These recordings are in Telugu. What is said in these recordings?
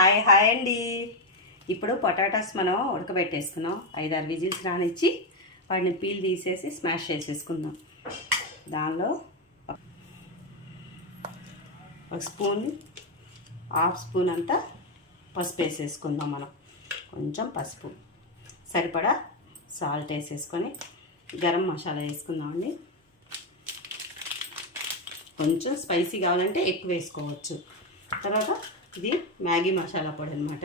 హాయ్ హాయ్ అండి. ఇప్పుడు పొటాటోస్ మనం ఉడకబెట్టేసుకున్నాం. 5-6 విజిల్స్ రానిచ్చి వాటిని పీల్ తీసేసి స్మాష్ చేసేసుకుందాం. దానిలో ఒక స్పూన్, హాఫ్ స్పూన్ అంతా పసుపు వేసేసుకుందాం. మనం కొంచెం పసుపు, సరిపడా సాల్ట్ వేసేసుకొని గరం మసాలా వేసుకుందామండి. కొంచెం స్పైసీ కావాలంటే ఎక్కువ వేసుకోవచ్చు. తర్వాత ఇది మ్యాగీ మసాలా పొడి అనమాట.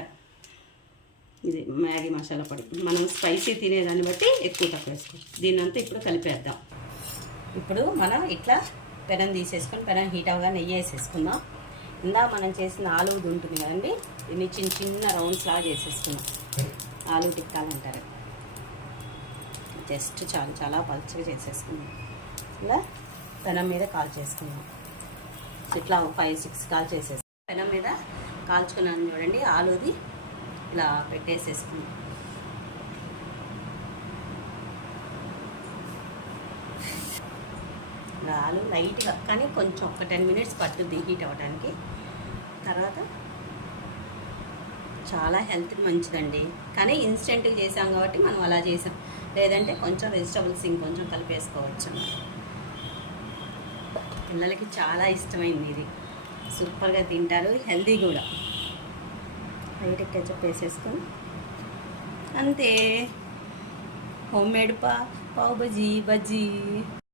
ఇది మ్యాగీ మసాలా పొడి మనం స్పైసీ తినేదాన్ని బట్టి ఎక్కువ తక్కువ వేసుకోవచ్చు. దీన్నంతా ఇప్పుడు కలిపేద్దాం. ఇప్పుడు మనం ఇట్లా పెనం తీసేసుకొని పెనం హీట్ అవగా నెయ్యి వేసేసుకుందాం. ఇందాక మనం చేసిన ఆలూది ఉంటుంది కదండి, దీన్ని చిన్న చిన్న రౌండ్స్ లాగా చేసేసుకుందాం. ఆలూ టిక్కాలంటారు. జస్ట్ చాలా పలుచగా చేసేసుకుందాం. ఇలా పెనం మీద కాల్ చేసుకుందాం. ఇట్లా 5-6 కాల్ చేసేసుకుందాం. పెనం మీద కాల్చుకున్నాను చూడండి, ఆలూది ఇలా పెట్టేసేసుకుందాం. ఇలా ఆలు లైట్గా, కానీ కొంచెం ఒక 10 మినిట్స్ పట్టుద్ది హీట్ అవ్వడానికి. తర్వాత చాలా హెల్త్కి మంచిదండి, కానీ ఇన్స్టెంట్గా చేసాం కాబట్టి మనం అలా చేసాం. లేదంటే కొంచెం వెజిటబుల్స్ ఇంకొంచెం కలిపేసుకోవచ్చు. పిల్లలకి చాలా ఇష్టమైంది ఇది, సూపర్గా తింటారు, హెల్దీ కూడా. లైట్ కెచప్ వేసేసుకొని అంతే, హోమ్ మేడ్ పావ్ బజ్జీ.